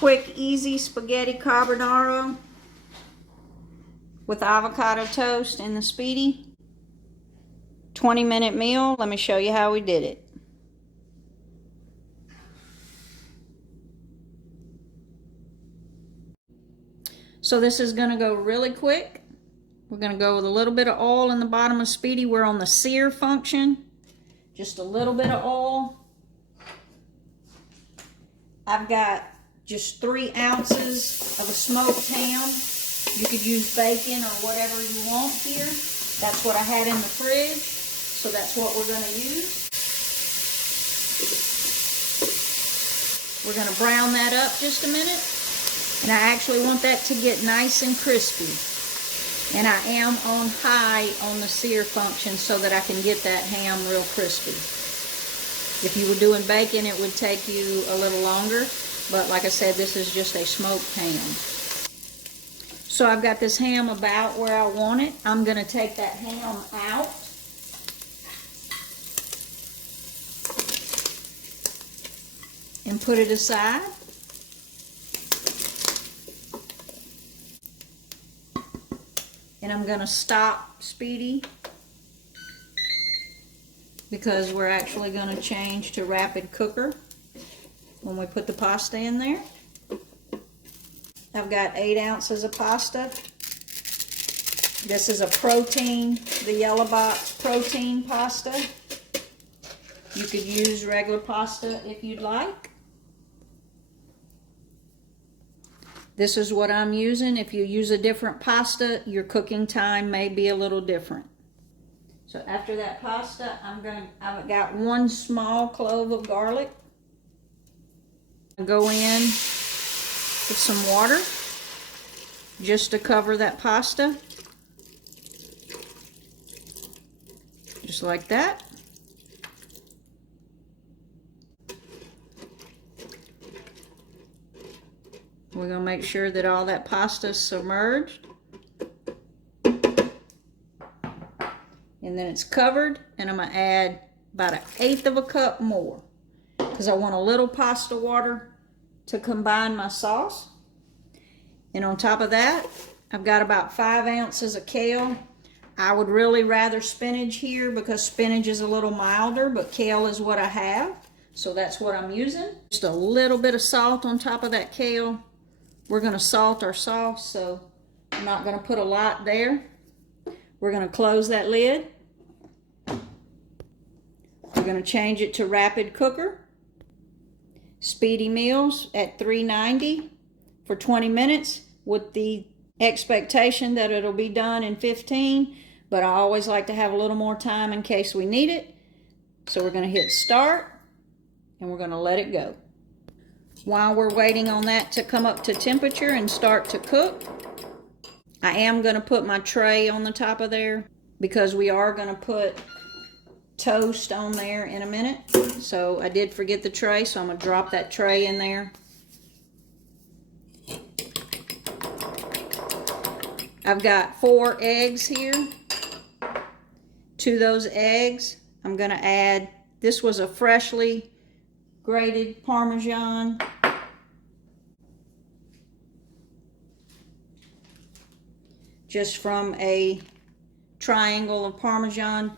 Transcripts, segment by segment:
quick, easy spaghetti carbonara with avocado toast in the Speedi. 20-minute meal. Let me show you how we did it. So this is going to go really quick. We're going to go with a little bit of oil in the bottom of Speedi. We're on the sear function. Just a little bit of oil. I've got just 3 ounces of a smoked ham. You could use bacon or whatever you want here. That's what I had in the fridge, so that's what we're going to use. We're going to brown that up just a minute. And I actually want that to get nice and crispy. And I am on high on the sear function so that I can get that ham real crispy. If you were doing bacon, it would take you a little longer. But like I said, this is just a smoked ham. So I've got this ham about where I want it. I'm going to take that ham out. And put it aside. And I'm going to stop Speedi because we're actually going to change to rapid cooker when we put the pasta in there. I've got 8 ounces of pasta. This is a protein, the yellow box protein pasta. You could use regular pasta if you'd like. This is what I'm using. If you use a different pasta, your cooking time may be a little different. So after that pasta, I've got 1 small clove of garlic. I'll go in with some water just to cover that pasta. Just like that. We're going to make sure that all that pasta is submerged. And then it's covered, and I'm going to add about 1/8 of a cup more because I want a little pasta water to combine my sauce. And on top of that, I've got about 5 ounces of kale. I would really rather spinach here because spinach is a little milder, but kale is what I have. So that's what I'm using. Just a little bit of salt on top of that kale. We're going to salt our sauce, so I'm not going to put a lot there. We're going to close that lid. We're going to change it to rapid cooker. Speedi meals at 390 for 20 minutes with the expectation that it'll be done in 15, but I always like to have a little more time in case we need it. So we're going to hit start and we're going to let it go. While we're waiting on that to come up to temperature and start to cook, I am going to put my tray on the top of there because we are going to put toast on there in a minute. So I did forget the tray, so I'm going to drop that tray in there. I've got 4 eggs here. To those eggs, I'm going to add, this was a freshly grated Parmesan. Just from a triangle of Parmesan.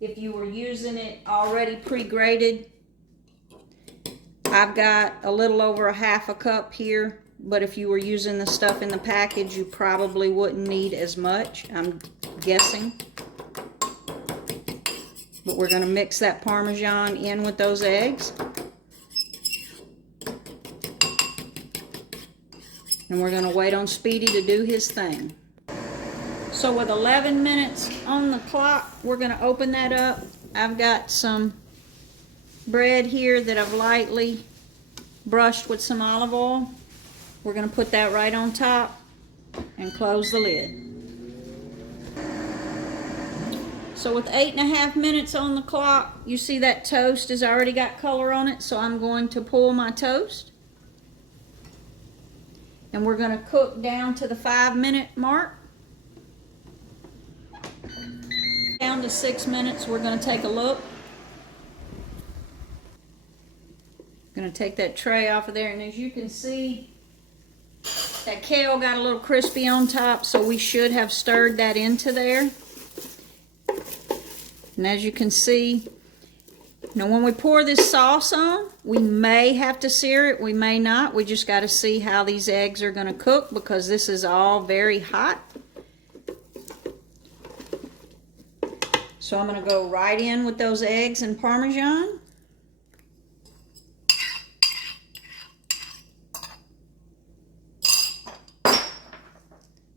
If you were using it already pre-grated, I've got a little over 1/2 cup here, but if you were using the stuff in the package, you probably wouldn't need as much, I'm guessing. But we're going to mix that Parmesan in with those eggs. And we're going to wait on Speedi to do his thing. So with 11 minutes on the clock, we're going to open that up. I've got some bread here that I've lightly brushed with some olive oil. We're going to put that right on top and close the lid. So with 8.5 minutes on the clock, you see that toast has already got color on it, so I'm going to pull my toast. And we're going to cook down to the 5-minute mark. Down to 6 minutes, we're going to take a look. Going to take that tray off of there, and as you can see, That kale got a little crispy on top, so we should have stirred that into there. And as you can see, now when we pour this sauce on, we may have to sear it, we may not. We just got to see how these eggs are going to cook because this is all very hot. So I'm going to go right in with those eggs and Parmesan.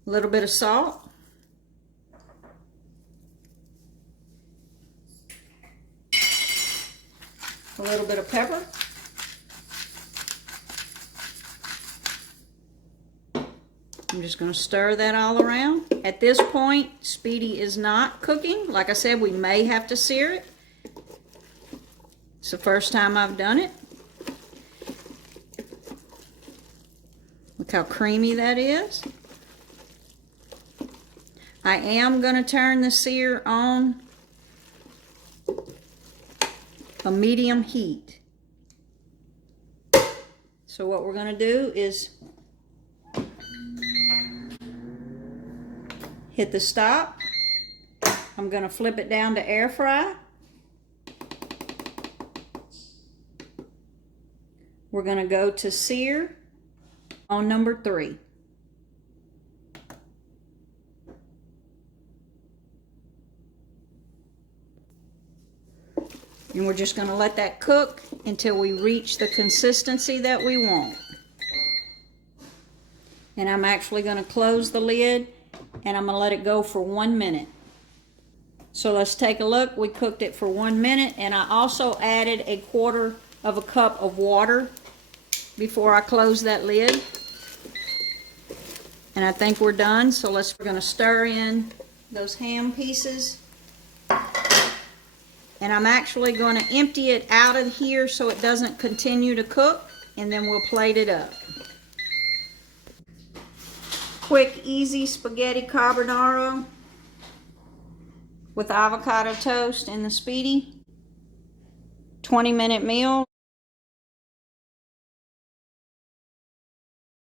A little bit of salt. A little bit of pepper. I'm just going to stir that all around. At this point, Speedi is not cooking. Like I said, we may have to sear it. It's the first time I've done it. Look how creamy that is. I am going to turn the sear on a medium heat. So what we're going to do is hit the stop. I'm going to flip it down to air fry. We're going to go to sear on number 3. And we're just going to let that cook until we reach the consistency that we want. And I'm actually going to close the lid and I'm going to let it go for 1 minute. So let's take a look. We cooked it for 1 minute and I also added 1/4 of a cup of water before I close that lid. And I think we're done. So we're going to stir in those ham pieces. And I'm actually going to empty it out of here so it doesn't continue to cook, and then we'll plate it up. Quick, easy spaghetti carbonara with avocado toast in the Speedi. 20-minute meal.